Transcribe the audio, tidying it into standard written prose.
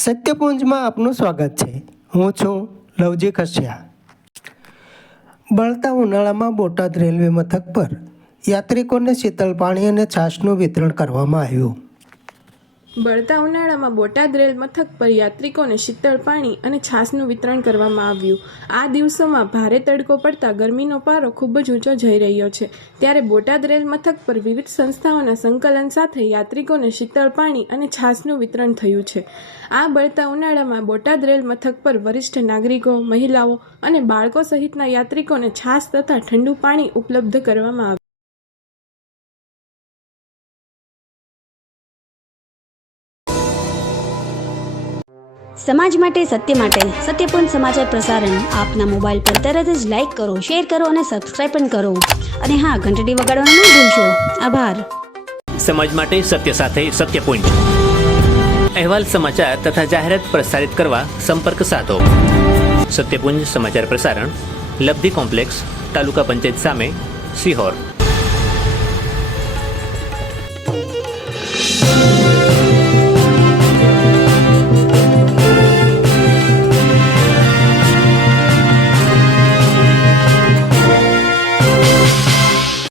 સત્યપુંજમાં આપનું સ્વાગત છે. હું છું લવજી કસિયા. બળતા ઉનાળામાં બોટાદ રેલવે મથક પર યાત્રિકોને શીતળ પાણી અને છાશનું વિતરણ કરવામાં આવ્યું. બળતા ઉનાળામાં બોટાદ રેલ મથક પર યાત્રિકોને શીતળ પાણી અને છાશનું વિતરણ કરવામાં આવ્યું. આ દિવસોમાં ભારે તડકો પડતા ગરમીનો પારો ખૂબ જ ઊંચો જઈ રહ્યો છે. ત્યારે બોટાદ રેલ મથક પર વિવિધ સંસ્થાઓના સંકલન સાથે યાત્રિકોને શીતળ પાણી અને છાશનું વિતરણ થયું છે. આ બળતા ઉનાળામાં બોટાદ રેલ મથક પર વરિષ્ઠ નાગરિકો, મહિલાઓ અને બાળકો સહિતના યાત્રિકોને છાશ તથા ઠંડુ પાણી ઉપલબ્ધ કરવામાં આવ્યું. સમાજ માટે સત્ય માટે સત્યપૂર્ણ સમાચાર પ્રસારણ આપના મોબાઈલ પર તરત જ લાઈક કરો, શેર કરો અને સબસ્ક્રાઇબ પણ કરો. અને હા, ઘંટડી વગાડવાનું ન ભૂલશો. આભાર. સમાજ માટે સત્ય સાથે સત્યપૂર્ણ અહેવાલ, સમાચાર તથા જાહેરાત પ્રસારિત કરવા સંપર્ક સાધો. સત્યપુંજ સમાચાર પ્રસારણ, લબ્ધિ કોમ્પ્લેક્સ, તાલુકા પંચાયત સામે, સિહોર.